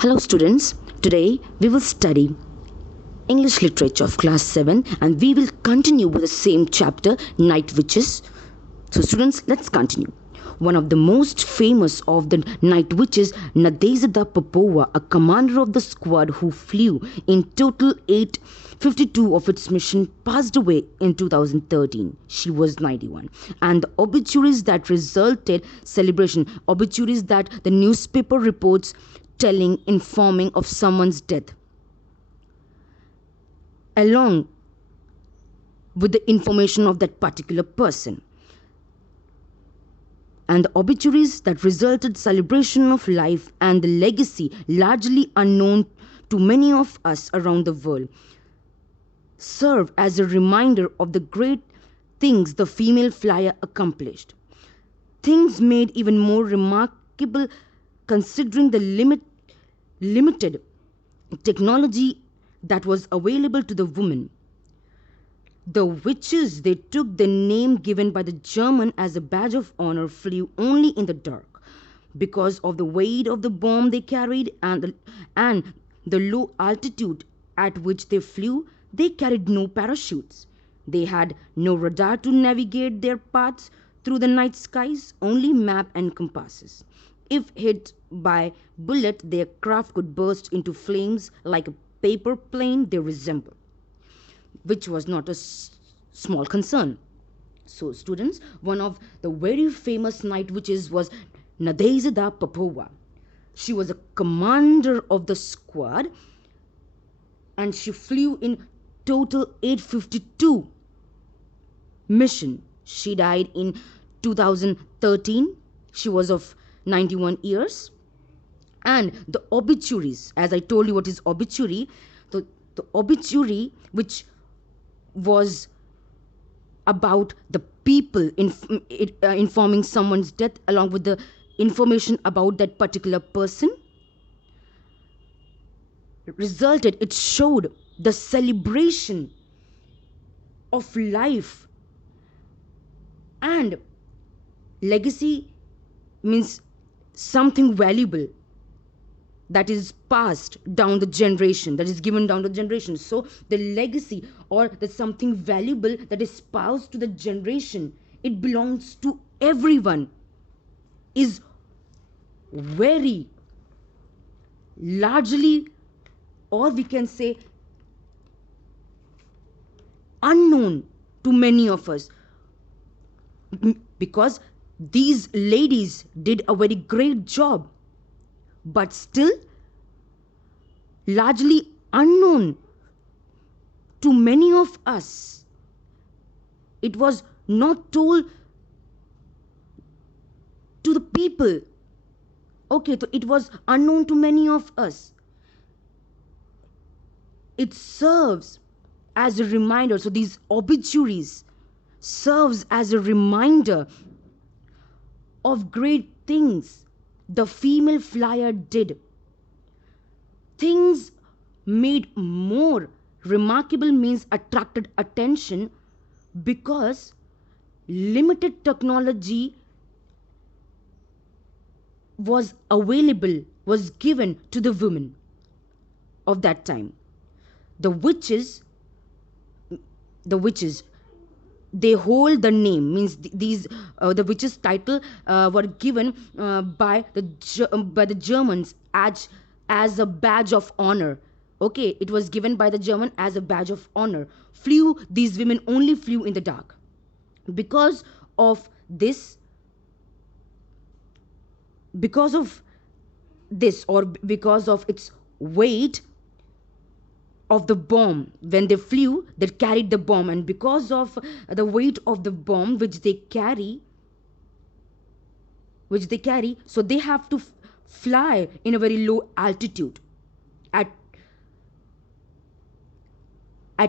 Hello students, today we will study English literature of class 7 and we will continue with the same chapter, Night Witches. So students, let's continue. One of the most famous of the night witches, Nadezhda Popova, a commander of the squad who flew in total 852 of its mission, passed away in 2013. She was 91. And the obituaries that resulted obituaries that the newspaper reports informing of someone's death, along with the information of that particular person. And the obituaries that resulted celebration of life and the legacy largely unknown to many of us around the world serve as a reminder of the great things the female flyer accomplished. Things made even more remarkable considering the limited technology that was available to the woman. The witches, they took the name given by the German as a badge of honor, flew only in the dark. Because of the weight of the bomb they carried and the low altitude at which they flew, they carried no parachutes. They had no radar to navigate their paths through the night skies, only map and compasses. If hit by bullet, their craft could burst into flames like a paper plane they resembled, which was not a small concern. So, students, one of the very famous night witches was Nadezhda Popova. She was a commander of the squad and she flew in total 852 mission. She died in 2013. She was of 91 years. And the obituaries, as I told you what is obituary, the obituary which was about the people informing someone's death along with the information about that particular person it showed the celebration of life, and legacy means something valuable that is passed down the generation, that is given down the generation. So the legacy or the something valuable that is passed to the generation, it belongs to everyone, is very largely, or we can say unknown to many of us, because these ladies did a very great job, but still largely unknown to many of us. It was not told to the people. Okay, so it was unknown to many of us. It serves as a reminder. So these obituaries serves as a reminder of great things the female flyer did. Things made more remarkable means attracted attention because limited technology was available, was given to the women of that time. The witches, they hold the name, means these the witches title were given by the Germans as a badge of honor. Okay, it was given by the German as a badge of honor. These women only flew in the dark. Because of this, or because of its weight of the bomb, when they flew, they carried the bomb, and because of the weight of the bomb which they carry, so they have to fly in a very low altitude at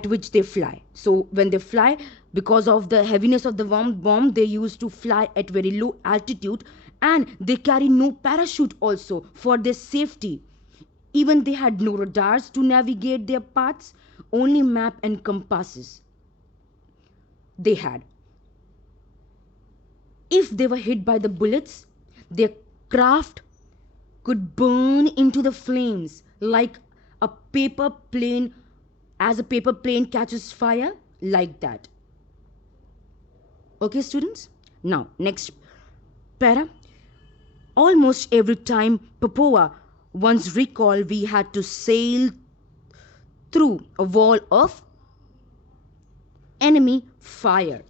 which they fly. So when they fly, because of the heaviness of the bomb, they used to fly at very low altitude, and they carry no parachute also for their safety. Even they had no radars to navigate their paths, only map and compasses they had. If they were hit by the bullets, their craft could burn into the flames like a paper plane, as a paper plane catches fire, like that. Okay, students? Now, next para. Almost every time Papua once recalled we had to sail through a wall of enemy fire.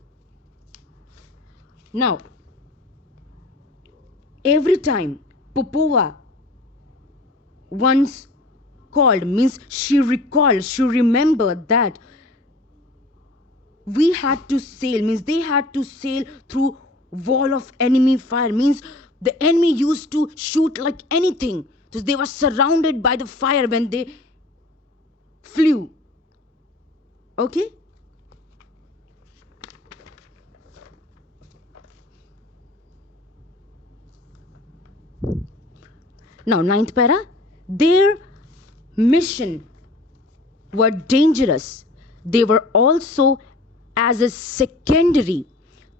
Now, every time Papua once called means she recalled, she remembered that we had to sail, means they had to sail through wall of enemy fire, means the enemy used to shoot like anything. So they were surrounded by the fire when they flew. Okay? Now, ninth para. Their mission were dangerous. They were also, as a secondary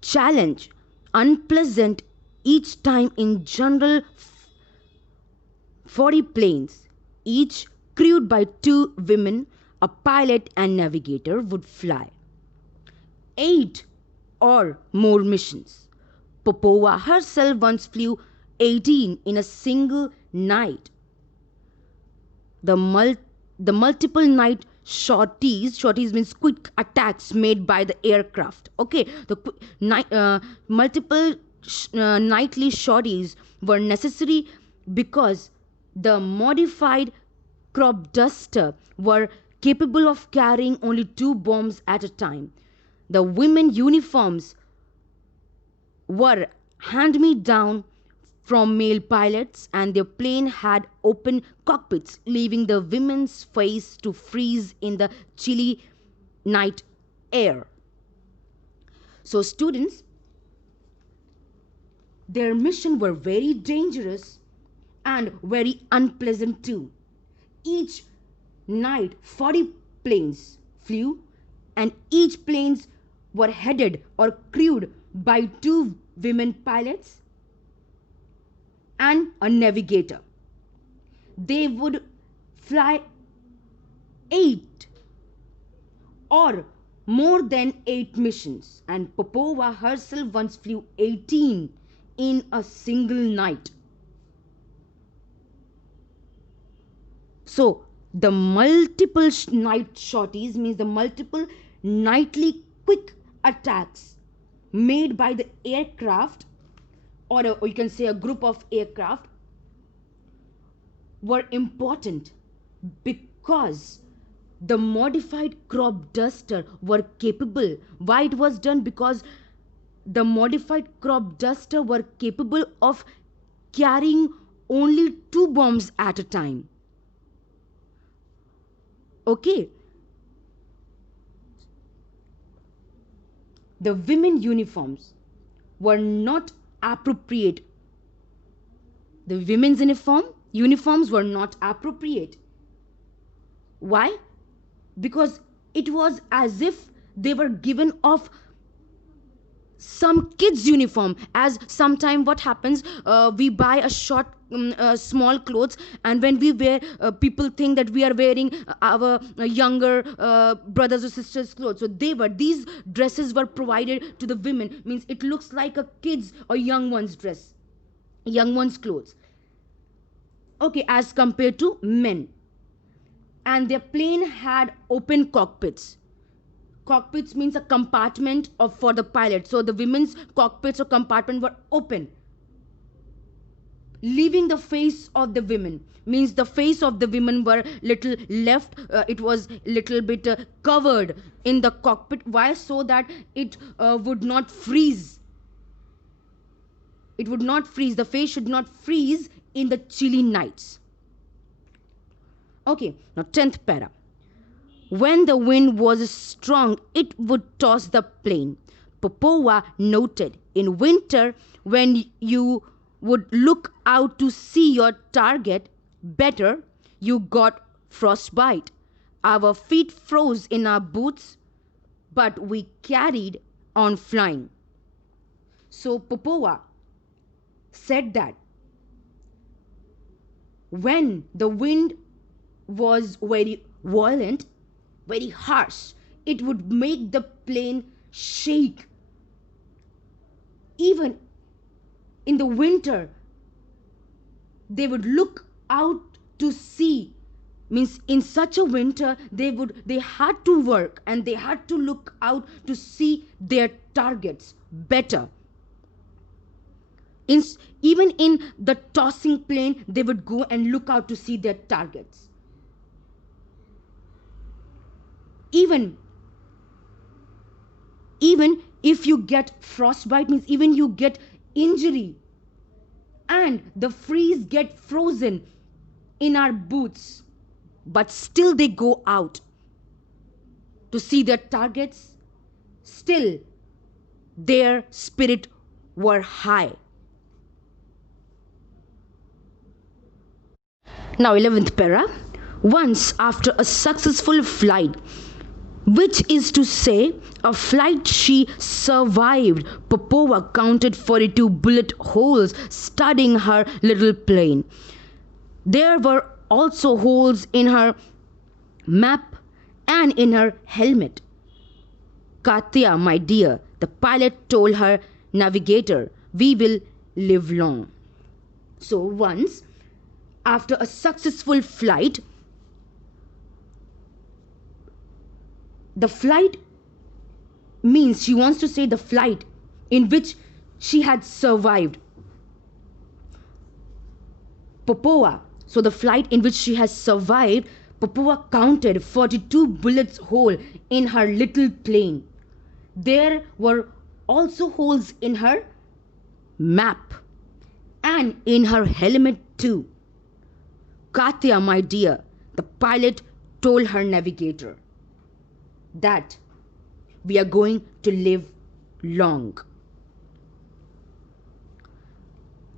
challenge, unpleasant each time. In general, 40 planes, each crewed by 2 women, a pilot and navigator, would fly 8 or more missions. Popova herself once flew 18 in a single night. The multiple night sorties means quick attacks made by the aircraft. Okay, the multiple nightly sorties were necessary because the modified crop duster were capable of carrying only 2 bombs at a time. The women uniforms were hand me down from male pilots, and their plane had open cockpits, leaving the women's face to freeze in the chilly night air. So, students, their mission were very dangerous and very unpleasant too. Each night 40 planes flew, and each planes were headed or crewed by 2 women pilots and a navigator. They would fly 8 or more than 8 missions, and Popova herself once flew 18 in a single night. So, the multiple night sorties means the multiple nightly quick attacks made by the aircraft, or you can say a group of aircraft, were important because the modified crop duster were capable. Why it was done? Because the modified crop duster were capable of carrying only 2 bombs at a time. Okay. The women uniforms were not appropriate. The women's uniforms were not appropriate. Why? Because it was as if they were given off some kids uniform. As sometime what happens, we buy a short small clothes, and when we wear, people think that we are wearing our younger brothers or sisters clothes. So these dresses were provided to the women, means it looks like a kids or young one's dress, young one's clothes, okay, as compared to men. And their plane had open cockpits. Cockpits means a compartment for the pilot. So the women's cockpits or compartment were open, leaving the face of the women, means the face of the women were little left, it was little bit covered in the cockpit. Why? So that it would not freeze. It would not freeze. The face should not freeze in the chilly nights. Okay, now 10th para. When the wind was strong, it would toss the plane. Popova noted, in winter, when you would look out to see your target better, you got frostbite. Our feet froze in our boots, but we carried on flying. So Popova said that when the wind was very violent, very harsh, it would make the plane shake. Even in the winter, they would look out to sea. Means in such a winter, they had to work and they had to look out to see their targets better. In, Even in the tossing plane, they would go and look out to see their targets. Even if you get frostbite, means even you get injury and the freeze get frozen in our boots, but still they go out to see their targets, still their spirit were high. Now 11th para. Once after a successful flight, which is to say a flight she survived, Popova counted 42 bullet holes studding her little plane. There were also holes in her map and in her helmet. Katya, my dear, the pilot told her navigator, we will live long. So once, after a successful flight, the flight means she wants to say the flight in which she had survived. Popova, so the flight in which she has survived, Popova counted 42 bullets hole in her little plane. There were also holes in her map and in her helmet too. Katya, my dear, the pilot told her navigator that we are going to live long.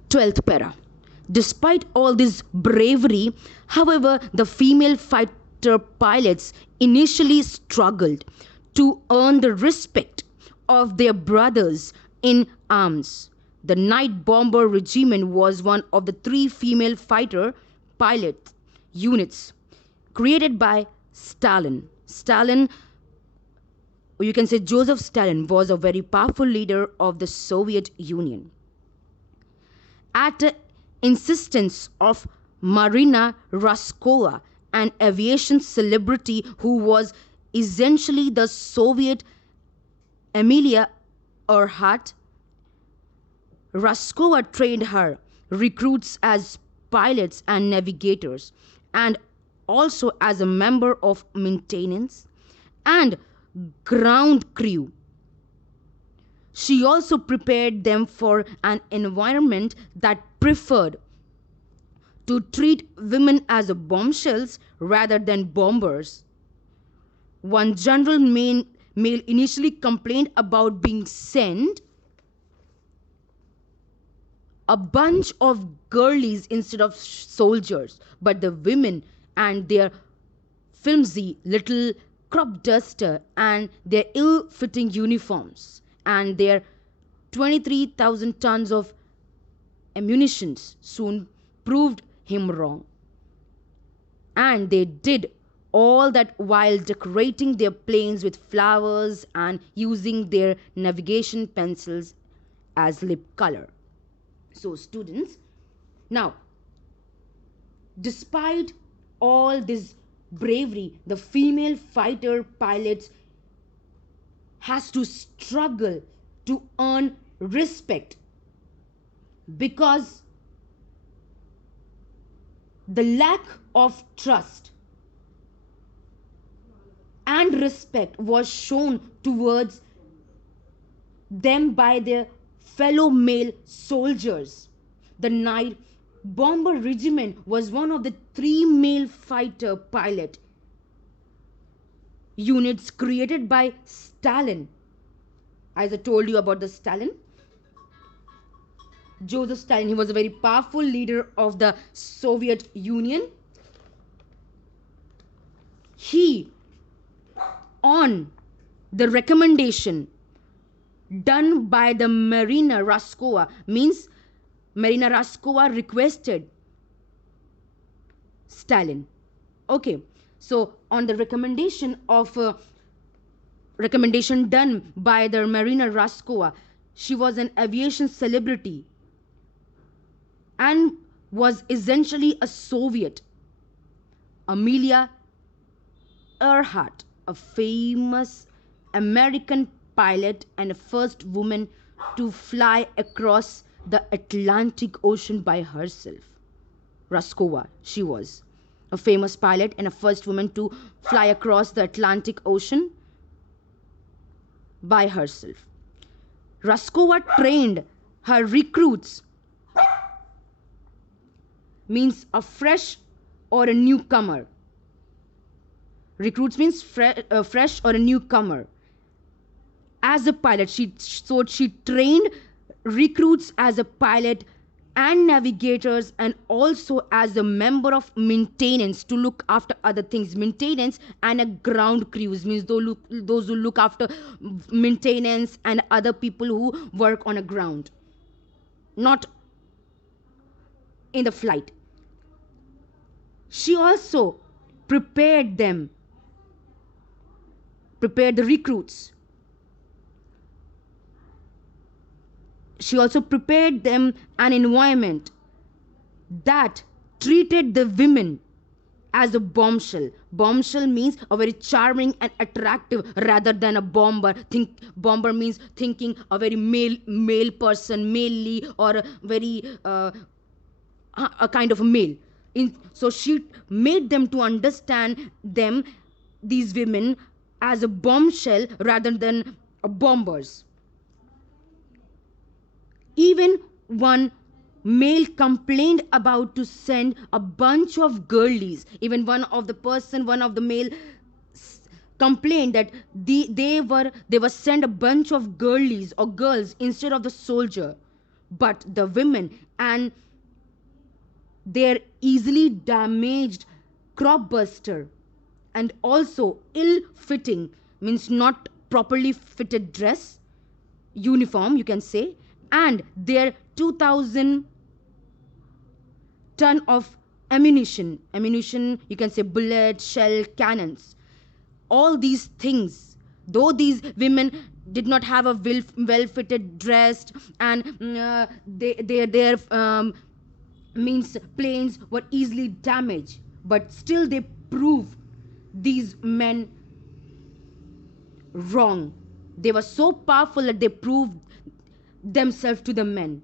12th para. Despite all this bravery, however, the female fighter pilots initially struggled to earn the respect of their brothers in arms. The Night Bomber Regiment was one of the 3 female fighter pilot units created by Stalin. Stalin, or you can say Joseph Stalin, was a very powerful leader of the Soviet Union. At the insistence of Marina Raskova, an aviation celebrity who was essentially the Soviet Amelia Earhart, Raskova trained her recruits as pilots and navigators, and also as a member of maintenance and ground crew. She also prepared them for an environment that preferred to treat women as bombshells rather than bombers. One general male initially complained about being sent a bunch of girlies instead of soldiers, but the women and their flimsy little crop duster and their ill-fitting uniforms and their 23,000 tons of ammunition soon proved him wrong. And they did all that while decorating their planes with flowers and using their navigation pencils as lip color. So students, now despite all this bravery, the female fighter pilots has to struggle to earn respect, because the lack of trust and respect was shown towards them by their fellow male soldiers. The Night Bomber Regiment was one of the 3 male fighter pilot units created by Stalin. As I told you about the Stalin, Joseph Stalin, he was a very powerful leader of the Soviet Union. He, on the recommendation done by the Marina Raskova, means Marina Raskova requested Stalin. Okay, so on the recommendation done by the Marina Raskova, she was an aviation celebrity and was essentially a Soviet. Amelia Earhart, a famous American pilot and a first woman to fly across the Atlantic Ocean by herself. Raskova, she was a famous pilot and a first woman to fly across the Atlantic Ocean by herself. Raskova trained her recruits, means a fresh or a newcomer. Recruits means fresh or a newcomer. As a pilot, she trained recruits as a pilot and navigators, and also as a member of maintenance to look after other things. Maintenance and a ground crews means those who look after maintenance and other people who work on a ground, not in the flight. She also prepared the recruits. She also prepared them an environment that treated the women as a bombshell. Bombshell means a very charming and attractive rather than a bomber. Bomber means thinking a very male person, malely, or a very a kind of a male. So she made them to understand these women, as a bombshell rather than bombers. Even one male complained about to send a bunch of girlies. Even one of the male complained that they were sent a bunch of girlies or girls instead of the soldier. But the women and their easily damaged crop buster and also ill-fitting, means not properly fitted dress, uniform you can say, and their 2,000 ton of ammunition you can say, bullets, shell, cannons, all these things, though these women did not have a well fitted dress, and their means planes were easily damaged, but still they proved these men wrong. They were so powerful that they proved themselves to the men.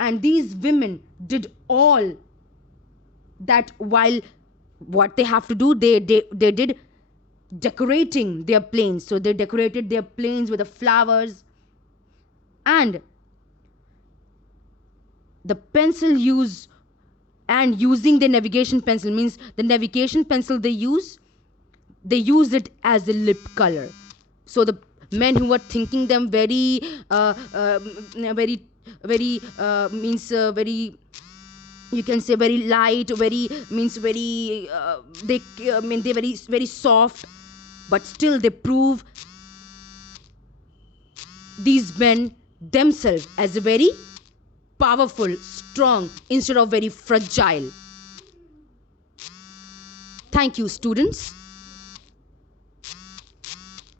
And these women did all that, while what they have to do, they did decorating their planes. So they decorated their planes with the flowers, and the pencil use, and using the navigation pencil, means the navigation pencil they use it as a lip color. So the men who were thinking them very you can say very light, very means very they very soft, but still they prove these men themselves as a very powerful, strong, instead of very fragile. Thank you, students.